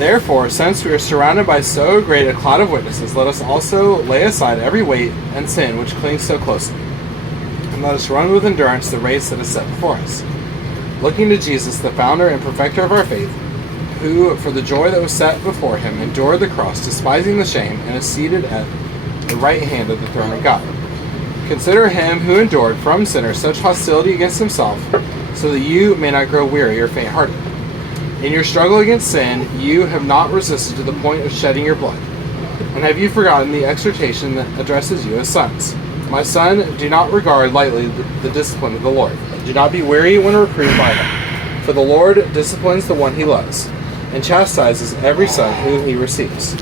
Therefore, since we are surrounded by so great a cloud of witnesses, let us also lay aside every weight and sin which clings so closely. And let us run with endurance the race that is set before us, looking to Jesus, the founder and perfecter of our faith, who, for the joy that was set before him, endured the cross, despising the shame, and is seated at the right hand of the throne of God. Consider him who endured from sinners such hostility against himself, so that you may not grow weary or faint-hearted. In your struggle against sin, you have not resisted to the point of shedding your blood. And have you forgotten the exhortation that addresses you as sons? My son, do not regard lightly the discipline of the Lord. Do not be weary when reproved by him. For the Lord disciplines the one he loves, and chastises every son whom he receives.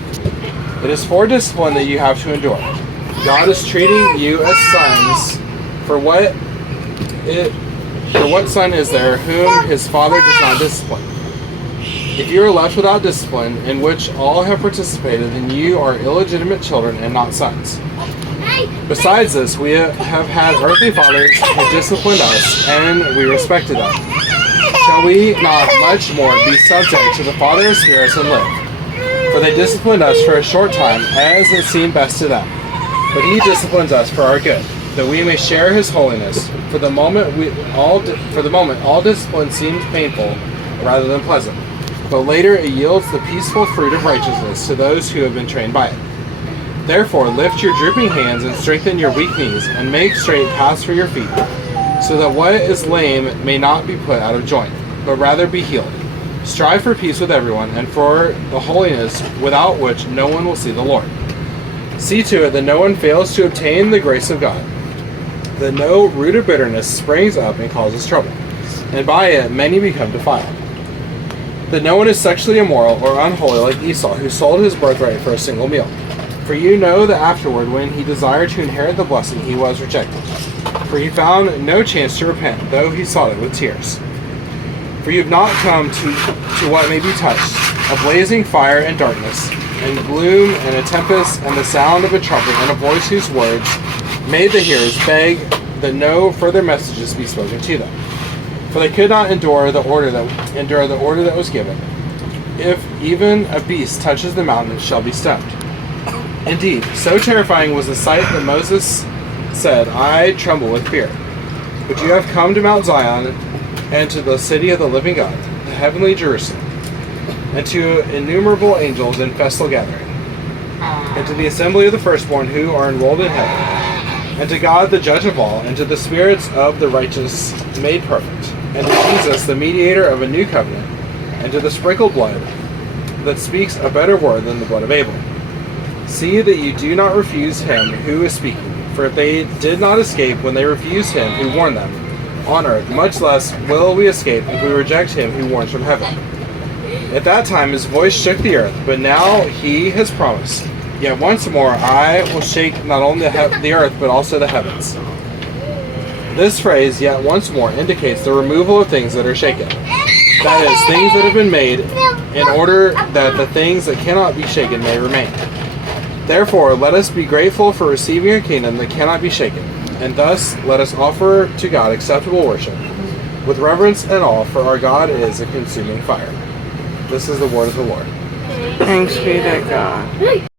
It is for discipline that you have to endure. God is treating you as sons, for what son is there whom his father does not discipline? If you are left without discipline, in which all have participated, then you are illegitimate children and not sons. Besides this, we have had earthly fathers who disciplined us, and we respected them. Shall we not much more be subject to the Father of spirits and live? For they disciplined us for a short time, as it seemed best to them. But he disciplines us for our good, that we may share his holiness. For the moment, all discipline seems painful rather than pleasant, but later it yields the peaceful fruit of righteousness to those who have been trained by it. Therefore, lift your drooping hands and strengthen your weak knees, and make straight paths for your feet, so that what is lame may not be put out of joint, but rather be healed. Strive for peace with everyone, and for the holiness without which no one will see the Lord. See to it that no one fails to obtain the grace of God, that no root of bitterness springs up and causes trouble, and by it many become defiled. That no one is sexually immoral or unholy like Esau, who sold his birthright for a single meal. For you know that afterward, when he desired to inherit the blessing, he was rejected. For he found no chance to repent, though he sought it with tears. For you have not come to what may be touched, a blazing fire and darkness, and gloom and a tempest, and the sound of a trumpet, and a voice whose words made the hearers beg that no further messages be spoken to them. For they could not endure the order that was given. If even a beast touches the mountain, it shall be stoned. Indeed, so terrifying was the sight that Moses said, I tremble with fear. But you have come to Mount Zion, and to the city of the living God, the heavenly Jerusalem, and to innumerable angels in festal gathering, and to the assembly of the firstborn who are enrolled in heaven, and to God the judge of all, and to the spirits of the righteous made perfect, and to Jesus the mediator of a new covenant, and to the sprinkled blood that speaks a better word than the blood of Abel. See that you do not refuse him who is speaking, for if they did not escape when they refused him who warned them on earth, much less will we escape if we reject him who warns from heaven. At that time his voice shook the earth, but now he has promised, yet once more I will shake not only the earth, but also the heavens. This phrase, yet once more, indicates the removal of things that are shaken. That is, things that have been made, in order that the things that cannot be shaken may remain. Therefore, let us be grateful for receiving a kingdom that cannot be shaken, and thus let us offer to God acceptable worship, with reverence and awe, for our God is a consuming fire. This is the word of the Lord. Thanks be to God.